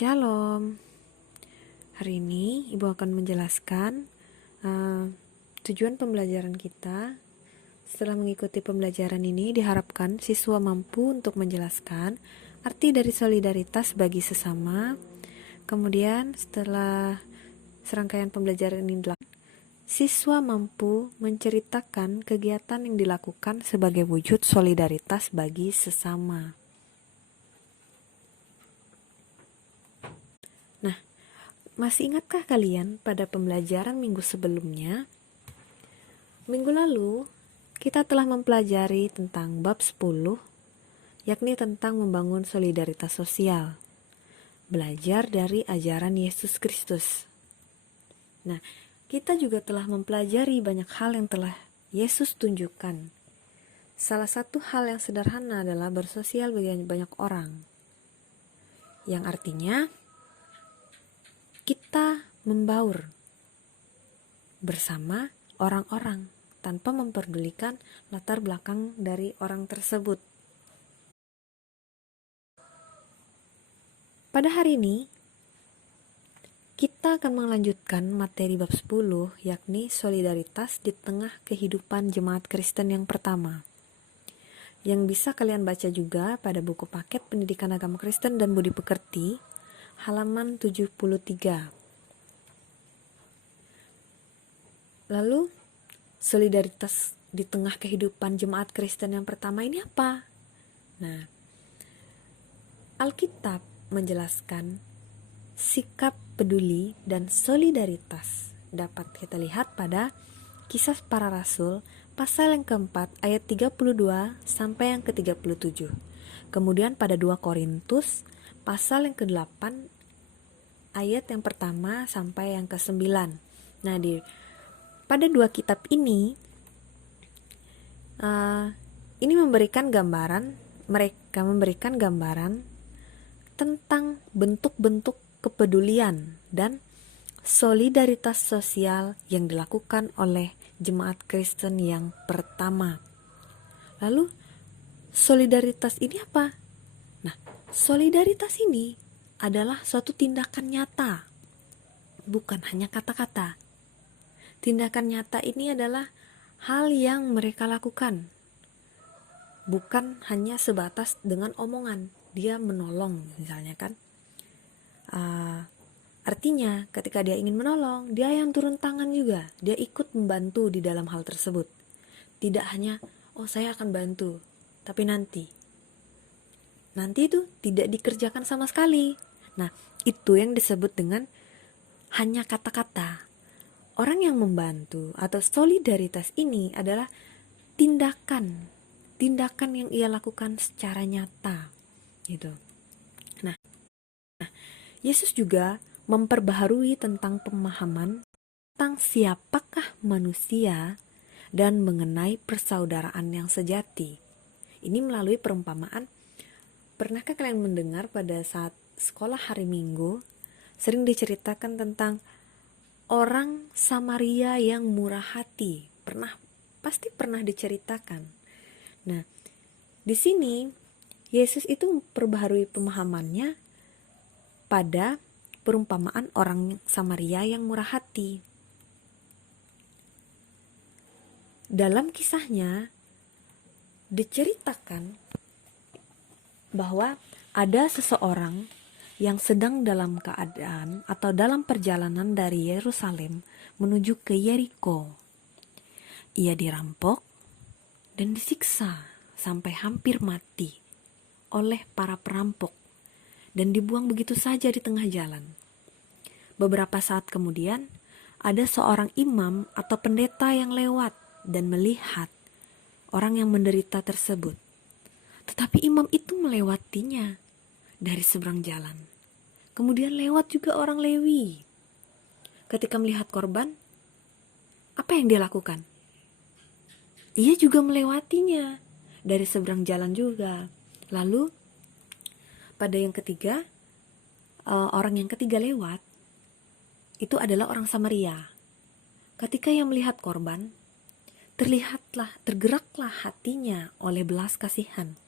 Shalom. Hari ini Ibu akan menjelaskan tujuan pembelajaran kita. Setelah mengikuti pembelajaran ini, diharapkan siswa mampu untuk menjelaskan arti dari solidaritas bagi sesama. Kemudian setelah serangkaian pembelajaran ini dilakukan, siswa mampu menceritakan kegiatan yang dilakukan sebagai wujud solidaritas bagi sesama. Nah, masih ingatkah kalian pada pembelajaran minggu sebelumnya? Minggu lalu, kita telah mempelajari tentang bab 10, yakni tentang membangun solidaritas sosial. Belajar dari ajaran Yesus Kristus. Nah, kita juga telah mempelajari banyak hal yang telah Yesus tunjukkan. Salah satu hal yang sederhana adalah bersosial bagi banyak orang. Yang artinya, kita membaur bersama orang-orang tanpa memperdulikan latar belakang dari orang tersebut. Pada hari ini, kita akan melanjutkan materi bab 10, yakni solidaritas di tengah kehidupan jemaat Kristen yang pertama. Yang bisa kalian baca juga pada buku paket Pendidikan Agama Kristen dan Budi Pekerti, halaman 73. Lalu, solidaritas di tengah kehidupan jemaat Kristen yang pertama ini apa? Nah, Alkitab menjelaskan sikap peduli dan solidaritas dapat kita lihat pada Kisah Para Rasul pasal yang keempat ayat 32 sampai yang ke-37. Kemudian pada 2 Korintus pasal yang ke-8 ayat yang pertama sampai yang ke-9. Nah, pada dua kitab ini memberikan gambaran, mereka memberikan gambaran tentang bentuk-bentuk kepedulian dan solidaritas sosial yang dilakukan oleh jemaat Kristen yang pertama. Lalu, solidaritas ini apa? Nah, solidaritas ini adalah suatu tindakan nyata, bukan hanya kata-kata. Tindakan nyata ini adalah hal yang mereka lakukan, bukan hanya sebatas dengan omongan. Dia menolong, misalnya kan. Artinya, ketika dia ingin menolong, dia yang turun tangan juga. Dia ikut membantu di dalam hal tersebut. Tidak hanya, saya akan bantu, tapi nanti itu tidak dikerjakan sama sekali. Nah, itu yang disebut dengan hanya kata-kata. Orang yang membantu atau solidaritas ini adalah tindakan yang ia lakukan secara nyata, gitu. Nah, Yesus juga memperbaharui tentang pemahaman tentang siapakah manusia dan mengenai persaudaraan yang sejati. Ini melalui perumpamaan. Pernahkah kalian mendengar pada saat sekolah hari Minggu sering diceritakan tentang orang Samaria yang murah hati? Pasti pernah diceritakan. Nah, di sini Yesus itu memperbaharui pemahamannya pada perumpamaan orang Samaria yang murah hati. Dalam kisahnya diceritakan bahwa ada seseorang yang sedang dalam keadaan atau dalam perjalanan dari Yerusalem menuju ke Yeriko. Ia dirampok dan disiksa sampai hampir mati oleh para perampok dan dibuang begitu saja di tengah jalan. Beberapa saat kemudian, ada seorang imam atau pendeta yang lewat dan melihat orang yang menderita tersebut. Tetapi imam itu melewatinya dari seberang jalan. Kemudian lewat juga orang Lewi. Ketika melihat korban, apa yang dia lakukan? Ia juga melewatinya dari seberang jalan juga. Lalu pada yang ketiga, orang yang ketiga lewat, itu adalah orang Samaria. Ketika ia melihat korban, tergeraklah hatinya oleh belas kasihan.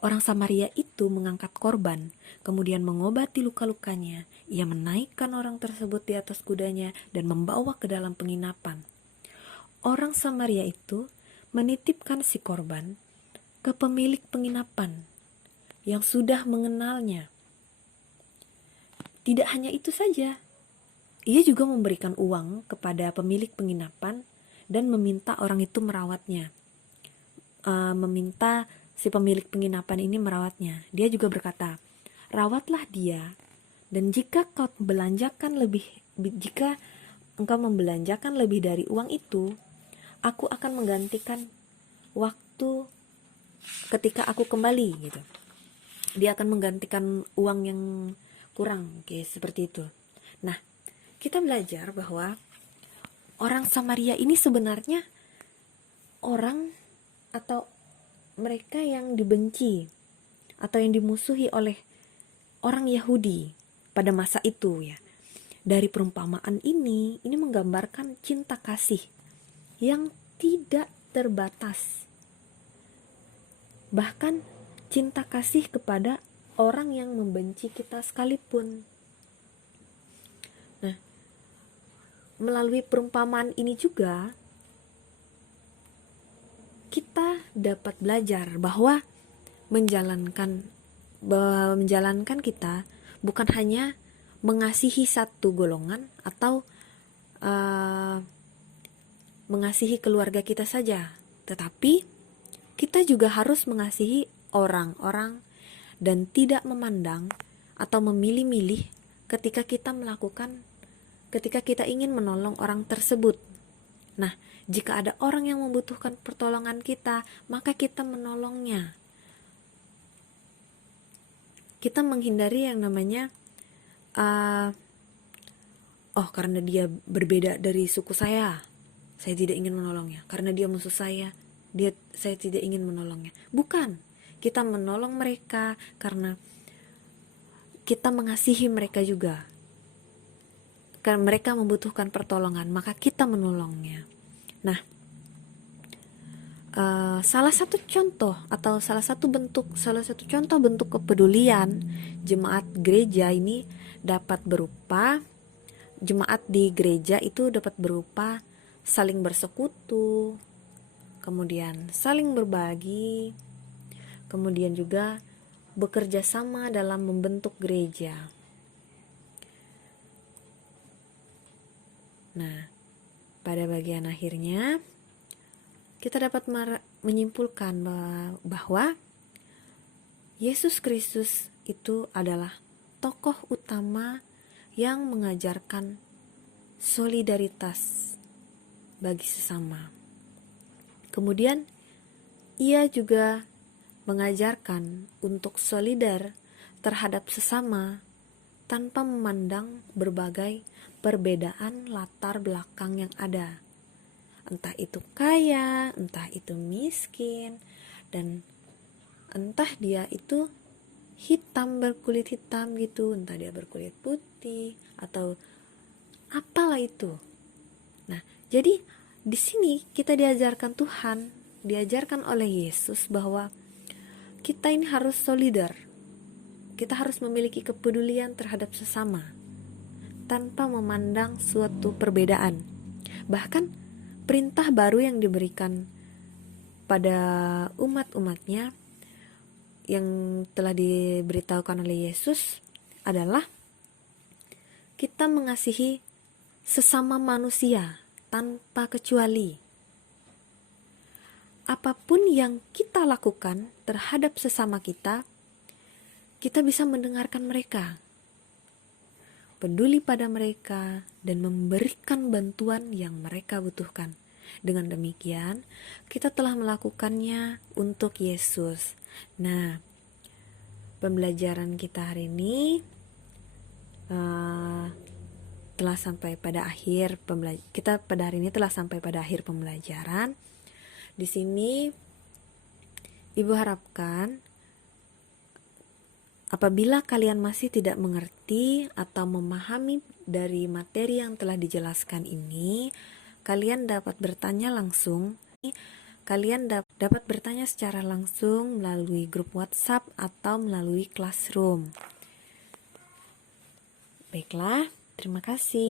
Orang Samaria itu mengangkat korban, kemudian mengobati luka-lukanya. Ia menaikkan orang tersebut di atas kudanya dan membawa ke dalam penginapan. Orang Samaria itu menitipkan si korban ke pemilik penginapan yang sudah mengenalnya. Tidak hanya itu saja, ia juga memberikan uang kepada pemilik penginapan dan meminta orang itu merawatnya. Meminta si pemilik penginapan ini merawatnya. Dia juga berkata, rawatlah dia, dan jika engkau membelanjakan lebih dari uang itu, aku akan menggantikan waktu ketika aku kembali gitu. Dia akan menggantikan uang yang kurang, seperti itu. Nah, kita belajar bahwa orang Samaria ini sebenarnya orang atau mereka yang dibenci atau yang dimusuhi oleh orang Yahudi pada masa itu ya. Dari perumpamaan ini menggambarkan cinta kasih yang tidak terbatas. Bahkan cinta kasih kepada orang yang membenci kita sekalipun. Nah, melalui perumpamaan ini juga kita dapat belajar bahwa menjalankan kita bukan hanya mengasihi satu golongan atau mengasihi keluarga kita saja, tetapi kita juga harus mengasihi orang-orang dan tidak memandang atau memilih-milih ketika kita ingin menolong orang tersebut. Nah, jika ada orang yang membutuhkan pertolongan kita, maka kita menolongnya. Kita menghindari yang namanya karena dia berbeda dari suku saya tidak ingin menolongnya. Karena dia musuh saya tidak ingin menolongnya. Bukan, kita menolong mereka karena kita mengasihi mereka juga. Karena mereka membutuhkan pertolongan, maka kita menolongnya. Nah, salah satu contoh bentuk kepedulian jemaat gereja ini dapat berupa jemaat di gereja itu dapat berupa saling bersekutu, kemudian saling berbagi, kemudian juga bekerja sama dalam membentuk gereja. Nah, pada bagian akhirnya kita dapat menyimpulkan bahwa Yesus Kristus itu adalah tokoh utama yang mengajarkan solidaritas bagi sesama. Kemudian ia juga mengajarkan untuk solidar terhadap sesama tanpa memandang berbagai perbedaan latar belakang yang ada. Entah itu kaya, entah itu miskin, dan entah dia itu berkulit hitam gitu, entah dia berkulit putih atau apalah itu. Nah, jadi di sini kita diajarkan oleh Yesus bahwa kita ini harus solidar. Kita harus memiliki kepedulian terhadap sesama tanpa memandang suatu perbedaan. Bahkan perintah baru yang diberikan pada umat-umatnya yang telah diberitahukan oleh Yesus adalah kita mengasihi sesama manusia tanpa kecuali. Apapun yang kita lakukan terhadap sesama kita bisa mendengarkan mereka, peduli pada mereka, dan memberikan bantuan yang mereka butuhkan. Dengan demikian, kita telah melakukannya untuk Yesus. Nah, pembelajaran kita hari ini telah sampai pada akhir pembelajaran. Di sini Ibu harapkan apabila kalian masih tidak mengerti atau memahami dari materi yang telah dijelaskan ini, kalian dapat bertanya langsung kalian dapat bertanya secara langsung melalui grup WhatsApp atau melalui Classroom. Baiklah, terima kasih.